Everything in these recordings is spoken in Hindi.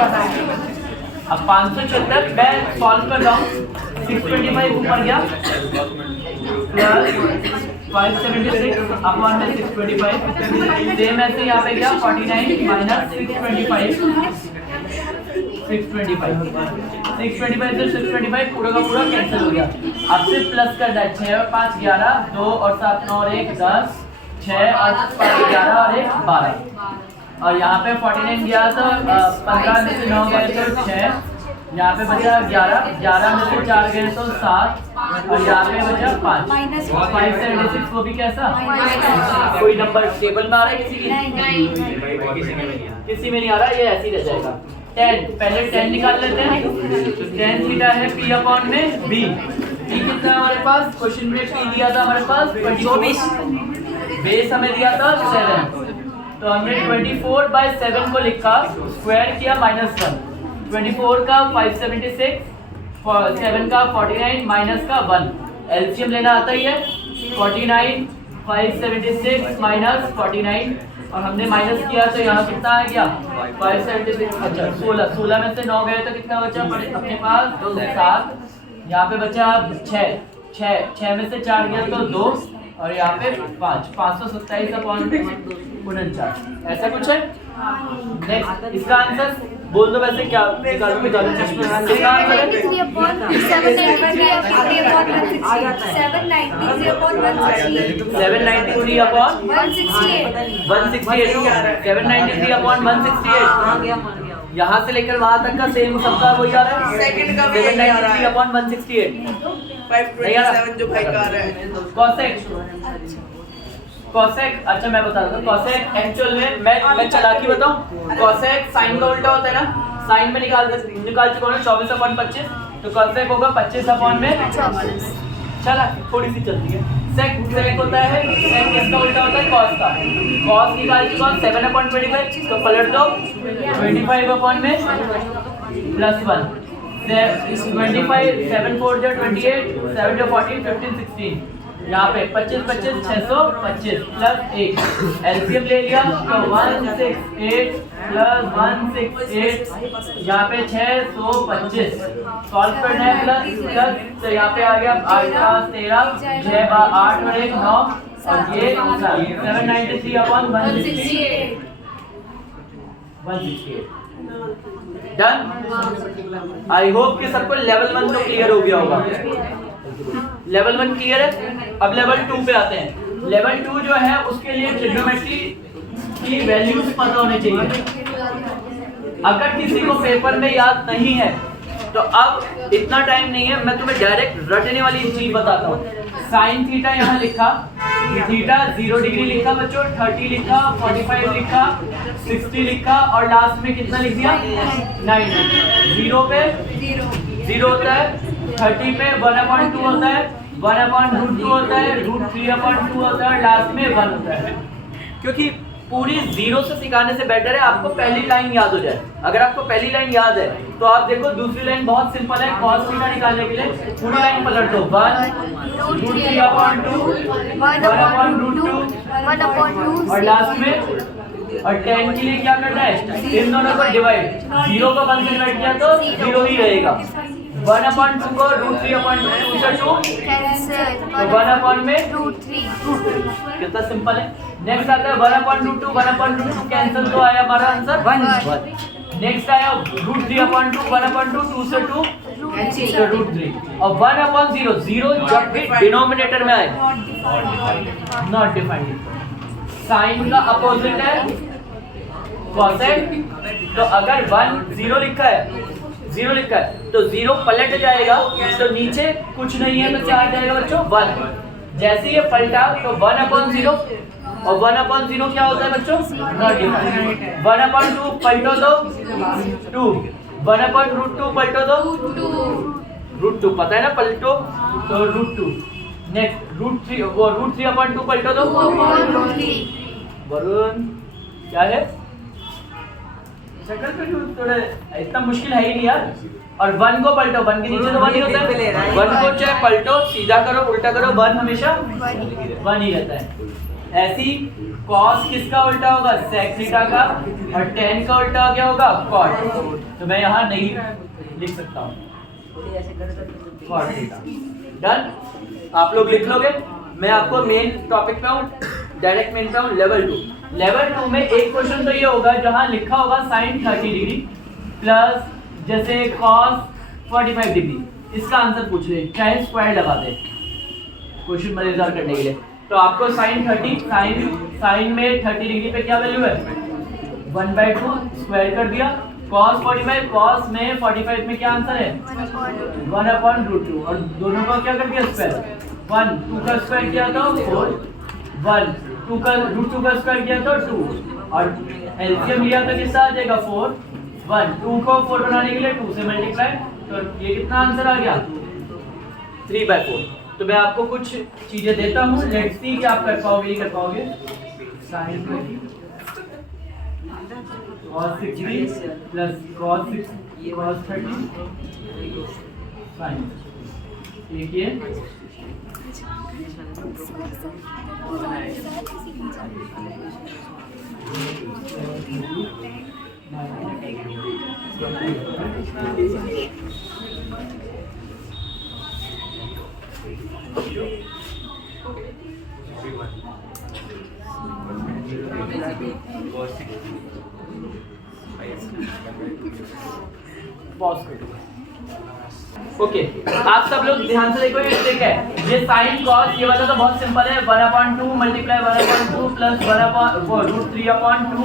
अब 576 मैं सॉल्व कर रहा हूँ, 625 ऊपर गया प्लस 576 अपॉन में 625, सेम ऐसे यहाँ पे गया 49 माइनस 625 से 625 पूरा का पूरा कैंसिल हो गया। अब से प्लस करना है, 6 और 5 11, 2 और 7 9 और 1 10, 6 और 5 11 और 1 12, और यहाँ पे 49 गया तो 15 में से 9 गए तो 6, यहाँ पे बचा 11, 11 में से 4 गए तो 7, और यहाँ पे बचा 5, 576 वो भी कैसा, कोई नंबर टेबल में आ रहा है किसी में नहीं आ रहा, ये ऐसे ही रह जाएगा। 10 पहले 10 निकाल लेते हैं, 10 थीटा है p अपॉन में b, p कितना है हमारे पास, क्वेश्चन में p दिया था हमारे पास 24, बेस हमें दिया था 7, तो हमने 24/7 को लिखा, स्क्वायर किया -1, 24 का 576, 7 का 49 माइनस का 1, एलसीएम लेना आता ही है, 49 576 माइनस 49, और हमने माइनस किया तो यहाँ कितना आ गया 576, अच्छा 16 में से 9 गए तो कितना बचा अपने पास 7, यहाँ पे बचा 6 में से 4 गया तो 2, और यहाँ पे 527 अपॉन 49, ऐसा कुछ है। नेक्स्ट इसका आंसर बोल दो, वैसे क्या निकालूं इसका आंसर है 793 अपॉन 168, यहाँ से लेकर वहां तक का सेम सबका वही आ रहा है, सेकंड का 793 अपॉन 168, 527 जो भाई का आ रहा है। कॉसेक अच्छा मैं बता दूं, कॉसेक एक्चुअल में मैं चालाकी बताऊं, कॉसेक साइन का उल्टा होता है ना, साइन में निकाल चुका हूं 24/25, तो कॉसेक होगा 25 अपॉन में 24, चला थोड़ी सी चलती है। सेक होता है, सेक किसका उल्टा होता है, कॉस का, कॉस निकाल चुका हूं 7/25, तो पलट दो 25 अपॉन में +1, 25 7 4 जो 28, 7 जो 14 15 16, यहाँ पे 25 25 625 प्लस 1, एलसीएम ले लिया तो 168 प्लस 168, यहाँ पे 625, सॉल्व करना है प्लस तो यहाँ पे आ गया 8 13, 6 8 और 1 9, और ये 793 अपॉन 168 डन। आई होप कि सबको लेवल 1 तो क्लियर हो गया होगा, लेवल 1 क्लियर है। अब लेवल 2 पे आते हैं। लेवल 2 जो है उसके लिए ट्रिग्नोमेट्री की वैल्यूज पता होने चाहिए। अगर किसी को पेपर में याद नहीं है तो अब इतना टाइम नहीं है, मैं तुम्हें डायरेक्ट रटने वाली चीज बताता हूँ। साइन थीटा यहाँ लिखा, थीटा 0 डिग्री लिखा बच्चों, 30 लिखा, 45 लिखा, 60 लिखा, और लास्ट में कितना लिख दिया 9। 0 पे 0 होता है, 30 पे 1/2 होता है, 1/√2 होता है, √3/2 होता है, लास्ट में 1 होता है। क्योंकि पूरी 0 से सिखाने से बेटर है आपको पहली लाइन याद हो जाए। अगर आपको पहली लाइन याद है तो आप देखो दूसरी लाइन बहुत सिंपल है, cos थीटा निकालने के लिए पूरी लाइन पलट दो, 1√3/2 1/√2 और लास्ट में, और 10 के लिए क्या करना है, इन दोनों को डिवाइड, 0 को 1 से डिवाइड किया तो 0 ही रहेगा, 1/2 को √3/2 से 2, तो 1/में √3, कितना सिंपल है। नेक्स्ट आता है 1/√2 1/√2 कैंसिल, तो आया हमारा आंसर 1। नेक्स्ट आया √3/2 1/2 2 से 2 √3, और 1/0 0 जब भी डिनोमिनेटर में आए नॉट डिफाइंड, साइन का अपोजिट है कोसेक, तो अगर 1 0 लिखा है तो 0 पलट जाएगा, तो नीचे कुछ नहीं है तो क्या आ जाएगा बच्चों 1। जैसे ये पलटा तो 1/0, और 1/0 क्या होता है बच्चों नॉट डिफाइंड। 1/2 पलटो दो 2, 1/√2 पलटो दो √2, पता है ना पलटो तो √2। नेक्स्ट √3 वो √3/2 पलटो दो वरुण, क्या है शक्ल पे थोड़ा इतना मुश्किल है ही नहीं यार। और 1 को पलटो, 1 के नीचे तो 1 ही होता है, 1 को चाहे पलटो सीधा करो उल्टा करो 1 हमेशा 1 ही रहता है। ऐसी cos किसका उल्टा होगा, sec थीटा का, और tan का उल्टा क्या होगा, cot। तो मैं यहाँ नहीं लिख सकता हूँ cot थीटा। डन, आप लोग लिख लोगे। मैं आपको मेन टॉपिक पे हूँ, डायरेक्ट मेन पे हूँ, लेवल 2। लेवल 2 में एक क्वेश्चन तो ये होगा जहाँ लिखा होगा sin 30 डिग्री प्लस जैसे cos 45 डिग्री, इसका आंसर पूछ ले, चाहे स्क्वायर लगा दे क्वेश्चन मजेदार करने के लिए। तो आपको sin में 30 डिग्री पे क्या वैल्यू है, 1/2 स्क्वायर कर दिया। cos 45, cos में 45 में क्या आंसर है, 1/√2, और दोनों का क्या कर दिया स्क्वायर, 1 2 का स्क्वायर किया तो 4, 1 2 का √2 का स्क्वायर किया तो 2, और एलसीएम लिया तो कितना आ जाएगा 4, 1 2 को 4 बनाने के लिए 2 से मल्टीप्लाई, तो ये कितना आंसर आ गया 3/4। तो मैं आपको कुछ चीजें देता हूँ, लेट्स सी कि आप कर पाओगे, नहीं कर पाओगे। sin cos 60 plus cos 30 sin, एक ये पॉज करो। ओके, आप सब लोग ध्यान से देखो, ये ट्रिक है। ये sin cos ये वाला तो बहुत सिंपल है, 1/2 मल्टीप्लाई 1/2 प्लस 1/√3/2,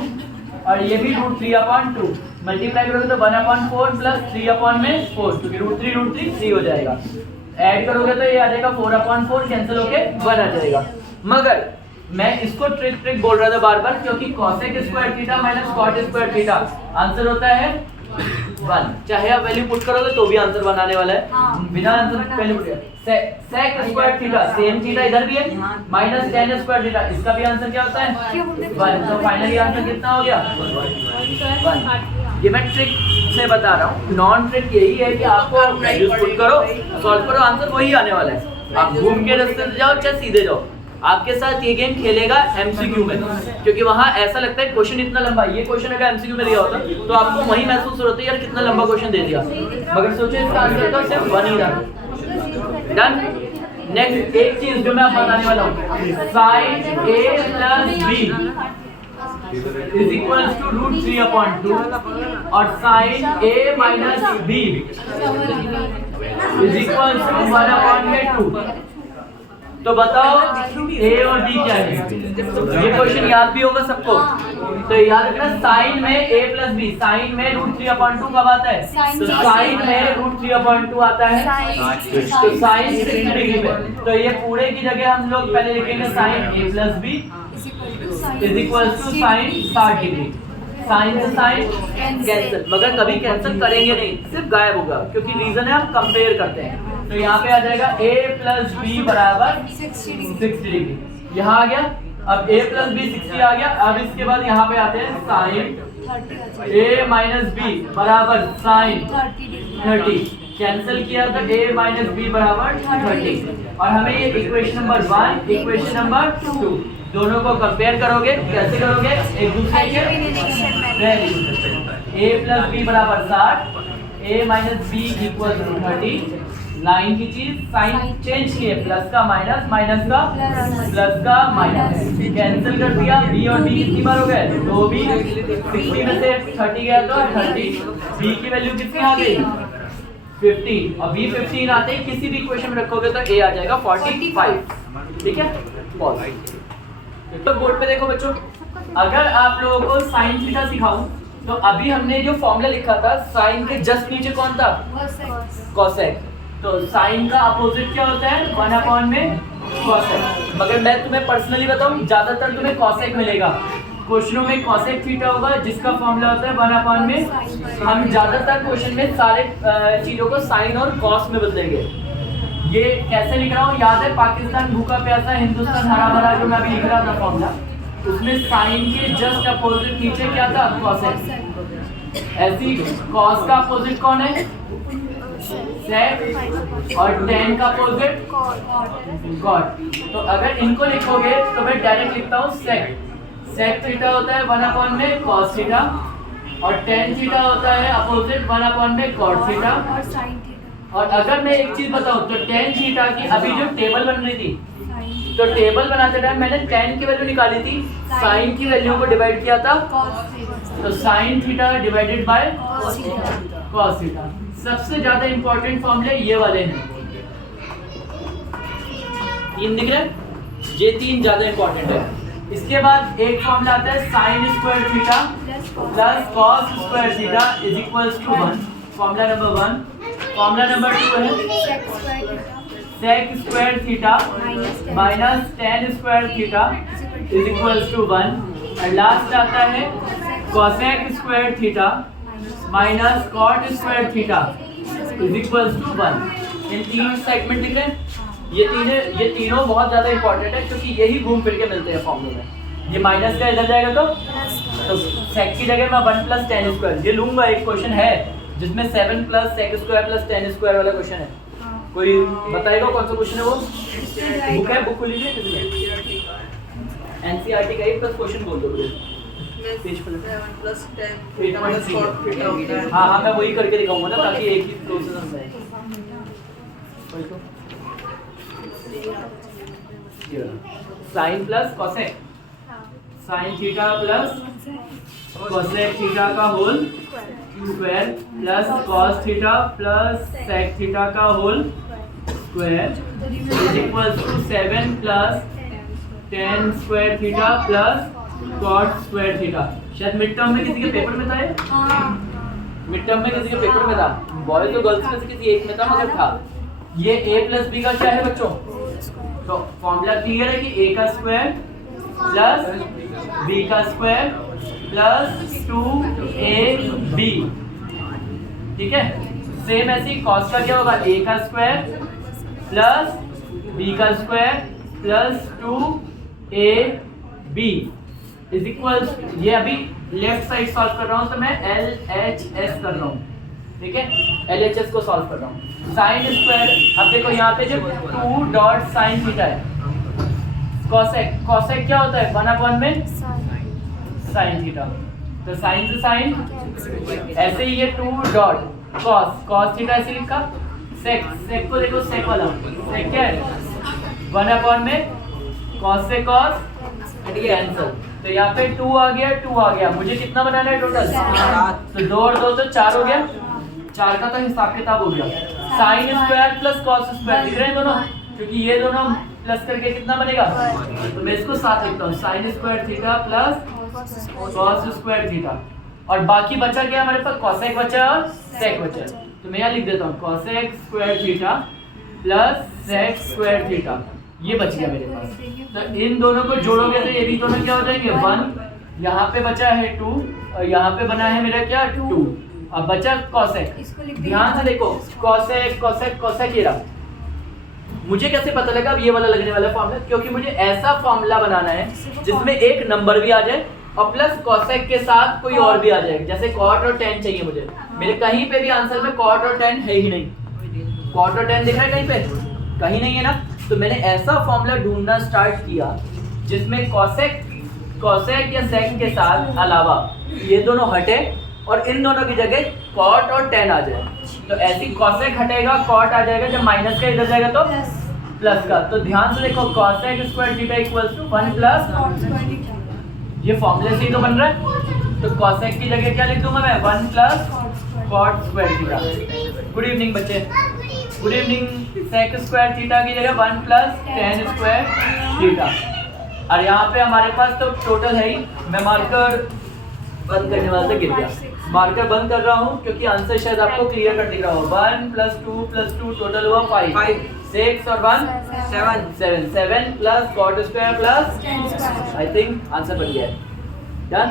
और ये भी √3/2 मल्टीप्लाई करोगे तो 1/4 प्लस 3/4, क्योंकि √3 हो जाएगा। ऐड करोगे तो ये आ जाएगा 4/4, कैंसिल होके 1 आ जाएगा। मगर मैं इसको ट्रिक बोल रहा था बार बार, क्योंकि cosec square theta minus cot square theta answer होता है 1। चाहे आप वैल्यू पुट करोगे तो भी आंसर बनाने वाला है, बिना आंसर वैल्यू पुट किया। sec square theta, same theta इधर भी है, माइनस tan स्क्वायर थीटा, इसका भी आंसर क्या होता है 1। तो फाइनली आंसर कितना हो गया 1। ये मैं ट्रिक से बता रहा हूँ, नॉन ट्रिक यही है कि आपको वैल्यूज पुट करो, सॉल्व करो, आंसर वही आने वाला है। आप घूम के रास्ते से जाओ चाहे सीधे जाओ, आपके साथ ये गेम खेलेगा एमसीक्यू में, क्योंकि वहां ऐसा लगता है क्वेश्चन इतना लंबा। ये क्वेश्चन अगर एमसीक्यू में दिया होता तो आपको वही महसूस होता है यार कितना लंबा क्वेश्चन दे दिया, मगर सोचो इसका आंसर तो सिर्फ 1 ही रहा। डन। नेक्स्ट एक चीज जो मैं आपको बताने वाला हूँ, sin a plus b is equal to √3/2 और sin a minus b is equal to 1/2। तो बताओ a और b क्या है। ये क्वेश्चन याद भी होगा सबको, तो याद रखना sin में a प्लस b, sin में √3/2 कब आता है, तो sin में √3/2 आता है, तो sin 60 डिग्री में। तो ये पूरे की जगह हम लोग पहले लिखेंगे sin a plus b is equal to sin 60 degree. Sine से साइन कैंसिल, मगर कभी कैंसिल करेंगे नहीं, सिर्फ गायब होगा, क्योंकि रीजन है हम कंपेयर करते हैं। तो यहाँ पे आ जाएगा a प्लस बी बराबर 60 डिग्री, यहाँ आ गया। अब a प्लस बी 60 आ गया। अब इसके बाद यहाँ पे आते हैं साइन a माइनस बी बराबर साइन 30, कैंसिल किया तो a माइनस बी बराबर 30, और हमें ये इक्वेशन नंबर 1 इक्वेशन नंबर 2 दोनों को कंपेयर करोगे। कैसे करोगे, एक दूसरे के a प्लस बी बराबर 60, a minus B equal to 30, line की चीज साइन चेंज किए, प्लस का माइनस, माइनस का प्लस का माइनस, कैंसिल कर दिया। b और b कितनी बार हो गए, 2b, 60 में से 30 गया तो 30, b की वैल्यू कितनी आ गई 15, और b 15 आते ही किसी भी इक्वेशन में रखोगे तो a आ जाएगा 45। ठीक है, पॉज। तो बोर्ड पे देखो बच्चों, अगर आप लोगों को साइन थीटा सिखाऊं तो अभी हमने जो फॉर्मूला लिखा था साइन के जस्ट नीचे कौन था, कोसेक। तो साइन का अपोजिट क्या होता है, 1 में कोसेक। मगर मैं तुम्हें पर्सनली बताऊं, ज्यादातर तुम्हें कोसेक मिलेगा, क्वेश्चनों में कोसेक थीटा होगा जिसका फॉर्मूला होता है 1 में। हम ज्यादातर क्वेश्चन में सारे चीजों को साइन और कॉस में बदलेंगे। ये कैसे लिख रहा हूँ, याद है पाकिस्तान भूखा प्यासा हिंदुस्तान हरा भरा, जो मैं अभी लिख रहा था फॉर्मूला, उसमें साइन के जस्ट अपोजिट नीचे क्या था, कॉसेक। ऐसी कॉस का अपोजिट कौन है, सेक और tan का अपोजिट कॉट। तो अगर इनको लिखोगे तो मैं डायरेक्ट लिखता हूँ सेक। सेक थीटा होता है 1 में cos थीटा और tan थीटा होता है अपोजिट 1 में cot थीटा। और अगर मैं एक चीज बताऊं तो tan थीटा की अभी जो टेबल बन रही थी, तो टेबल बनाते टाइम मैंने tan की वैल्यू निकाली थी, sin की वैल्यू को डिवाइड किया था, तो sin theta divided by cos theta. सबसे ज्यादा इंपॉर्टेंट फॉर्मूले ये वाले हैं, 3 दिख रहे हैं, ये 3 ज्यादा इंपॉर्टेंट है। इसके बाद एक फॉर्मूला आता है sin square theta plus cos square theta is equals to 1, formula number 1। Formula number 2 है sec square theta minus tan square theta is equals to 1। और लास्ट आता है cosec square theta minus cot square theta is equals to 1। इन 3 सेगमेंट लिख रहे हैं, ये तीनों बहुत ज्यादा इंपॉर्टेंट है क्योंकि यही घूम फिर के मिलते हैं फॉर्मूले में। ये माइनस का इधर जाएगा तो sec की जगह मैं 1 प्लस tan स्क्वायर ये लूंगा। एक क्वेश्चन है जिसमें 7 plus sec square plus tan square वाला क्वेश्चन है, कोई बताएगा कौन सा क्वेश्चन है वो? बुक है, बुक खोलिए एनसीईआरटी का ही प्लस क्वेश्चन बोल दो मुझे। पेज पर 7 प्लस 10 8 हाँ मैं वही करके दिखाऊंगा ना ताकि एक ही प्रोसेस हो जाए। sin plus cosec, sin theta plus cosec theta का whole square plus cos theta plus sec theta का whole square is equals to 7 plus tan square theta plus cot square theta. शायद मिड टर्म में किसी के पेपर में था ये, मिड टर्म में किसी के पेपर में था, बॉयज और गर्ल्स में से किसी एक में था मगर था। ये a प्लस b का क्या है बच्चों? तो फॉर्मूला क्लियर है कि a का स्क्वायर प्लस b का स्क्वायर प्लस 2ab, ठीक है। सेम ऐसे ही cos का क्या होगा? a का स्क्वायर प्लस b का square plus 2ab is equal, ये अभी लेफ्ट साइड सॉल्व कर रहा हूँ तो मैं LHS कर रहा हूँ, ठीक है, LHS को सॉल्व कर रहा हूँ। साइन स्क्वायर, अब देखो यहाँ पे जो 2 डॉट साइन थीटा है, कॉसेक, कॉसेक क्या होता है? 1 में साइन थीटा, तो साइन से साइन, ऐसे ही ये 2 डॉट कॉस, कॉस थीटा ऐसे लिखा। सेक, सेक को देखो, सेक वाला सेक क्या है? 1 में कॉस से कॉस कैंसल, तो यहाँ पे 2 आ गया, 2 आ गया। मुझे कितना बनाना है टोटल? तो 2 और 2 तो 4 हो गया, 4 का तो हिसाब किताब हो गया। Sine square plus cos square दिख रहे हैं दोनों, क्योंकि ये दोनों प्लस करके कितना बनेगा? तो मैं इसको साथ लिखता हूँ, sine square theta plus cos square theta. और बाकी बचा क्या हमारे पास? कॉसेक बचा और सेक बचा, तो मैं यहाँ लिख देता हूँ cosec square theta plus sec square theta, ये बच गया मेरे पास। तो इन दोनों को जोड़ोगे तो ये भी दोनों क्या हो जाएंगे? 1, यहाँ पे बचा है 2 और यहाँ पे बना है मेरा क्या? 2। अब बचा कॉसेक, ध्यान से देखो, कॉसेक कॉसेक कॉसेक, ये रहा। मुझे कैसे पता लगा अब ये वाला लगने वाला फॉर्मूला? क्योंकि मुझे ऐसा फॉर्मूला बनाना है जिसमें एक नंबर भी आ जाए और प्लस कॉसेक के साथ कोई और भी आ जाए, जैसे कॉट और tan चाहिए मुझे। मेरे कहीं पे भी आंसर में कॉट और tan है ही नहीं, कॉट और tan दिख रहा है कहीं पे? कहीं नहीं है ना। तो मैंने ऐसा फॉर्मूला ढूंढना स्टार्ट किया जिसमें कॉसेक या सेक के साथ अलावा ये दोनों हटे और इन दोनों की जगह कॉट और tan आ जाए। तो ऐसी कॉसेक हटेगा, कॉट आ जाएगा, जब माइनस का इधर जाएगा तो प्लस का। तो ध्यान से देखो, cosec square theta equals to 1 plus, ये फॉर्मूले से ही तो बन रहा है। तो कॉसेक की जगह क्या लिख दूंगा मैं? 1 plus cot square theta. Good evening बच्चे, good evening. Sec square theta की जगह 1 प्लस tan स्क्वायर थीटा। और यहाँ पे हमारे पास तो टोटल है ही, मैं मार्कर बंद करने वाला था, गिर गया। मार्कर बंद कर रहा हूँ क्योंकि आंसर शायद आपको क्लियर कर दिख रहा हो। 1 प्लस 2 टोटल हुआ 5, 6 और 1 7, 7 plus cot square plus, I think answer बन गया है। डन।